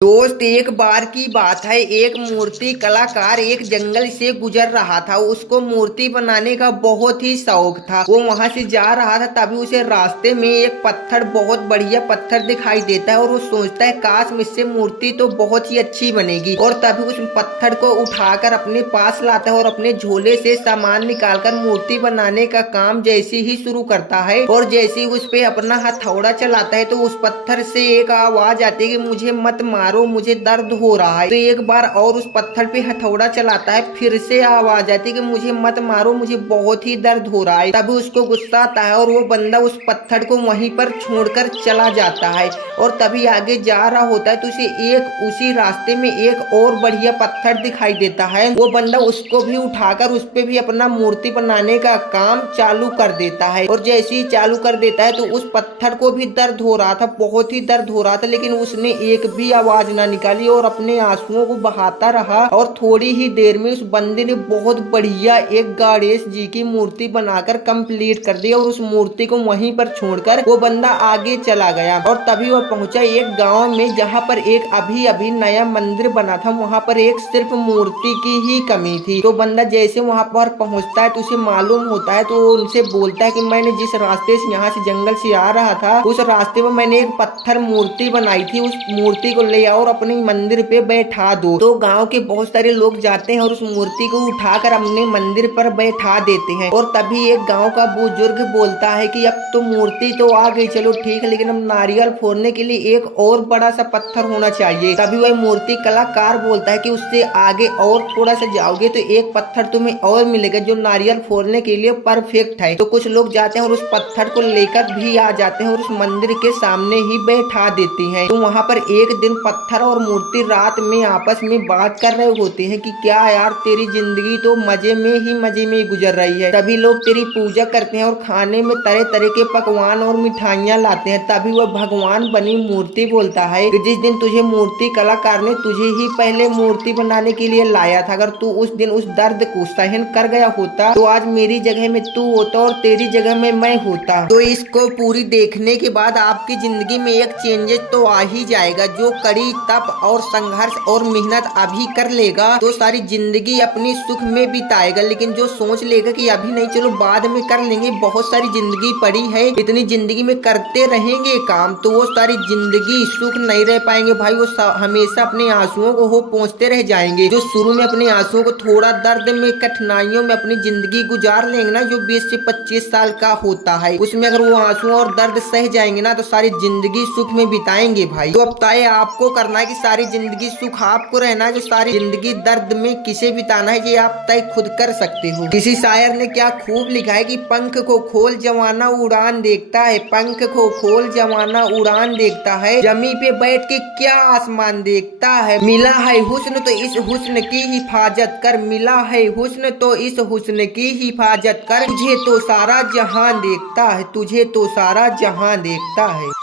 दोस्त, एक बार की बात है। एक मूर्ति कलाकार एक जंगल से गुजर रहा था। उसको मूर्ति बनाने का बहुत ही शौक था। वो वहां से जा रहा था, तभी उसे रास्ते में एक पत्थर, बहुत बढ़िया पत्थर दिखाई देता है और वो सोचता है काश मुझसे मूर्ति तो बहुत ही अच्छी बनेगी। और तभी उस पत्थर को उठाकर अपने पास लाता है और अपने झोले से सामान निकालकर मूर्ति बनाने का काम जैसे ही शुरू करता है और जैसे ही उस पे अपना हथौड़ा चलाता है तो उस पत्थर से एक आवाज आती है कि मुझे मत मारो, मुझे दर्द हो रहा है। तो एक बार और उस पत्थर पे हथौड़ा चलाता है, फिर से आवाज आती है कि मुझे मत मारो, मुझे बहुत ही दर्द हो रहा है। तभी उसको गुस्सा आता है और वो बंदा उस पत्थर को वहीं पर छोड़कर चला जाता है। और तभी आगे जा रहा होता है तो उसे एक उसी रास्ते में एक और बढ़िया पत्थर दिखाई देता है। वो बंदा उसको भी उठाकर उस पे भी अपना मूर्ति बनाने का काम चालू कर देता है। और जैसे ही चालू कर देता है तो उस पत्थर को भी दर्द हो रहा था, बहुत ही दर्द हो रहा था, लेकिन उसने एक भी आवाज ना निकाली और अपने आंसुओं को बहाता रहा। और थोड़ी ही देर में उस बंदे ने बहुत बढ़िया एक गणेश जी की मूर्ति बनाकर कंप्लीट कर दी और उस मूर्ति को वहीं पर छोड़कर वो बंदा आगे चला गया। और तभी वो पहुंचा एक गांव में, जहां पर एक अभी अभी नया मंदिर बना था। वहां पर एक सिर्फ मूर्ति की ही कमी थी। तो बंदा जैसे वहां पर पहुंचता है तो उसे मालूम होता है, तो उनसे बोलता है कि मैंने जिस रास्ते से यहाँ से जंगल से आ रहा था, उस रास्ते में मैंने एक पत्थर मूर्ति बनाई थी, उस मूर्ति को ले और अपने मंदिर पे बैठा दो। तो गांव के बहुत सारे लोग जाते हैं और उस मूर्ति को उठाकर अपने मंदिर पर बैठा देते हैं। और तभी एक गांव का बुजुर्ग बोलता है कि अब तो मूर्ति तो आ गई, चलो ठीक है, लेकिन अब नारियल फोड़ने के लिए एक और बड़ा सा पत्थर होना चाहिए। तभी वह मूर्ति कलाकार बोलता है कि उससे आगे और थोड़ा सा जाओगे तो एक पत्थर तुम्हें और मिलेगा जो नारियल फोड़ने के लिए परफेक्ट है। तो कुछ लोग जाते हैं और उस पत्थर को लेकर भी आ जाते हैं और उस मंदिर के सामने ही बैठा देते हैं। तो वहां पर एक दिन पत्थर और मूर्ति रात में आपस में बात कर रहे होते हैं कि क्या यार, तेरी जिंदगी तो मजे में ही गुजर रही है। तभी लोग तेरी पूजा करते हैं और खाने में तरह तरह के पकवान और मिठाइयाँ लाते हैं। तभी वह भगवान बनी मूर्ति बोलता है कि जिस दिन तुझे मूर्ति कलाकार ने तुझे ही पहले मूर्ति बनाने के लिए लाया था, अगर तू उस दिन उस दर्द को सहन कर गया होता तो आज मेरी जगह में तू होता और तेरी जगह में मैं होता। तो इसको पूरी देखने के बाद आपकी जिंदगी में एक चेंजेस तो आ ही जाएगा। जो कड़ी तप और संघर्ष और मेहनत अभी कर लेगा तो सारी जिंदगी अपनी सुख में बिताएगा, लेकिन जो सोच लेगा कि अभी नहीं, चलो बाद में कर लेंगे, बहुत सारी जिंदगी पड़ी है, इतनी जिंदगी में करते रहेंगे काम, तो वो सारी जिंदगी सुख नहीं रह पाएंगे भाई। वो हमेशा अपने आंसुओं को हो पहुंचते रह जाएंगे। जो शुरू में अपने आंसुओं को थोड़ा दर्द में कठिनाइयों में अपनी जिंदगी गुजार लेंगे ना, जो 20 से 25 साल का होता है, उसमें अगर वो आंसुओं और दर्द सह जाएंगे ना तो सारी जिंदगी सुख में बिताएंगे भाई। तो अब तय आपको करना है कि सारी जिंदगी सुख आपको रहना है, जो सारी जिंदगी दर्द में किसे बिताना है ये आप तय खुद कर सकते हो। किसी शायर ने क्या खूब लिखा है कि पंख को खोल जवाना उड़ान देखता है, पंख को खोल जवाना उड़ान देखता है, जमी पे बैठ के क्या आसमान देखता है। मिला है हुस्न तो इस हुस्न की हिफाजत कर, मिला है हुस्न तो इस हुस्न की हिफाजत कर, तुझे तो सारा जहां देखता है, तुझे तो सारा जहां देखता है।